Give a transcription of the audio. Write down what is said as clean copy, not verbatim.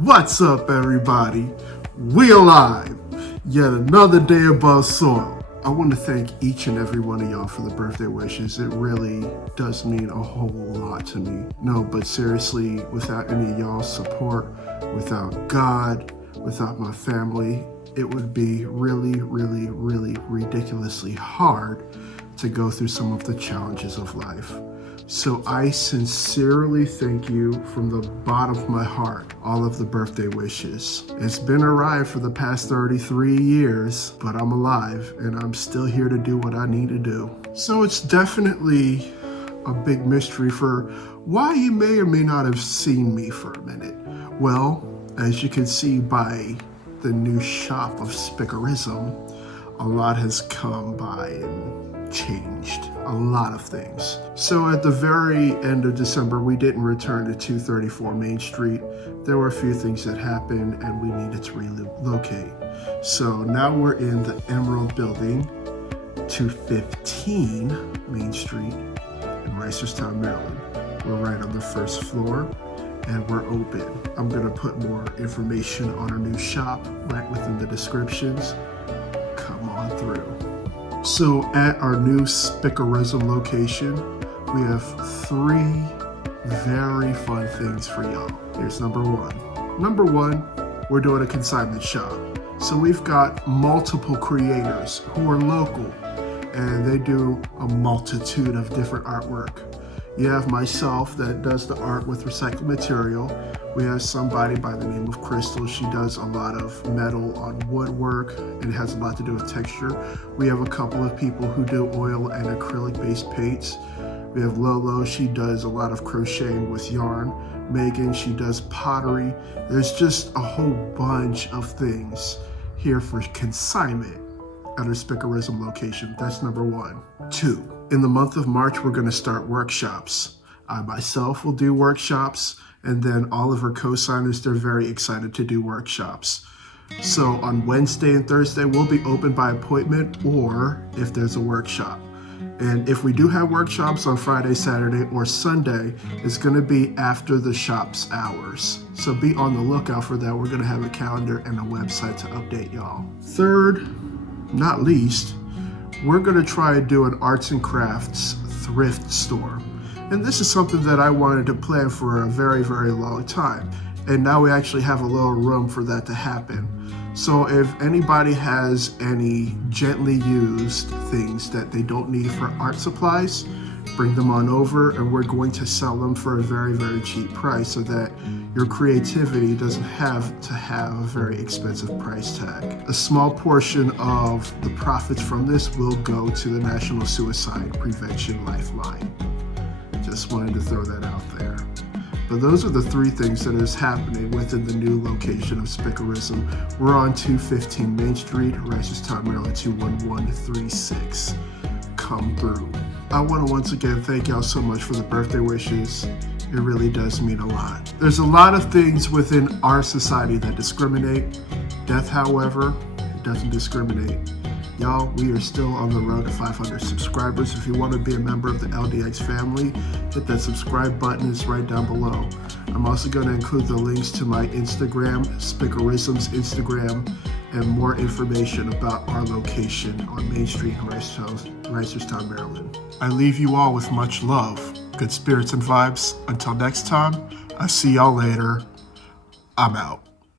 What's up, everybody? We alive. Yet another day above soil. I want to thank each and every one of y'all for the birthday wishes. It really does mean a whole lot to me. No, but seriously, without any of y'all's support, without God, without my family, it would be really ridiculously hard to go through some of the challenges of life. So I sincerely thank you from the bottom of my heart, all of the birthday wishes. It's been a ride for the past 33 years, but I'm alive and I'm still here to do what I need to do. So it's definitely a big mystery for why you may or may not have seen me for a minute. Well, as you can see by the new shop of Spik.a.rizum, a lot has come by and changed a lot of things. So at the very end of December, we didn't return to 234 Main Street. There were a few things that happened and we needed to relocate. So now we're in the Emerald Building, 215 Main Street in Reisterstown, Maryland. We're right on the first floor and we're open. I'm gonna put more information on our new shop right within the descriptions. Come on through. So at our new Spik.a.rizum location, we have 3 very fun things for y'all. Here's number one. Number one, we're doing a consignment shop. So we've got multiple creators who are local and they do a multitude of different artwork. You have myself that does the art with recycled material. We have somebody by the name of Crystal. She does a lot of metal on woodwork and it has a lot to do with texture. We have a couple of people who do oil and acrylic based paints. We have Lolo, she does a lot of crocheting with yarn. Megan, she does pottery. There's just a whole bunch of things here for consignment at our Spik.a.rizum location. That's number one. 2, in the month of March, we're gonna start workshops. I myself will do workshops, and then all of our co-signers, they're very excited to do workshops. So on Wednesday and Thursday, we'll be open by appointment or if there's a workshop. And if we do have workshops on Friday, Saturday, or Sunday, it's gonna be after the shop's hours. So be on the lookout for that. We're gonna have a calendar and a website to update y'all. 3rd, not least, we're gonna try to do an arts and crafts thrift store. And this is something that I wanted to plan for a very long time. And now we actually have a little room for that to happen. So if anybody has any gently used things that they don't need for art supplies, bring them on over and we're going to sell them for a very cheap price so that your creativity doesn't have to have a very expensive price tag. A small portion of the profits from this will go to the National Suicide Prevention Lifeline. Just wanted to throw that out there. But those are the 3 things that is happening within the new location of Spik.a.rizum. We're on 215 Main Street, Reisterstown, Maryland 21136. Come through. I want to once again thank y'all so much for the birthday wishes. It really does mean a lot. There's a lot of things within our society that discriminate. Death, however, it doesn't discriminate. Y'all, we are still on the road to 500 subscribers. If you want to be a member of the LDX family, hit that subscribe button. It's right down below. I'm also going to include the links to my Instagram, Spik.a.rizum's Instagram, and more information about our location on Main Street in Reisterstown, Maryland. I leave you all with much love, good spirits and vibes. Until next time, I'll see y'all later. I'm out.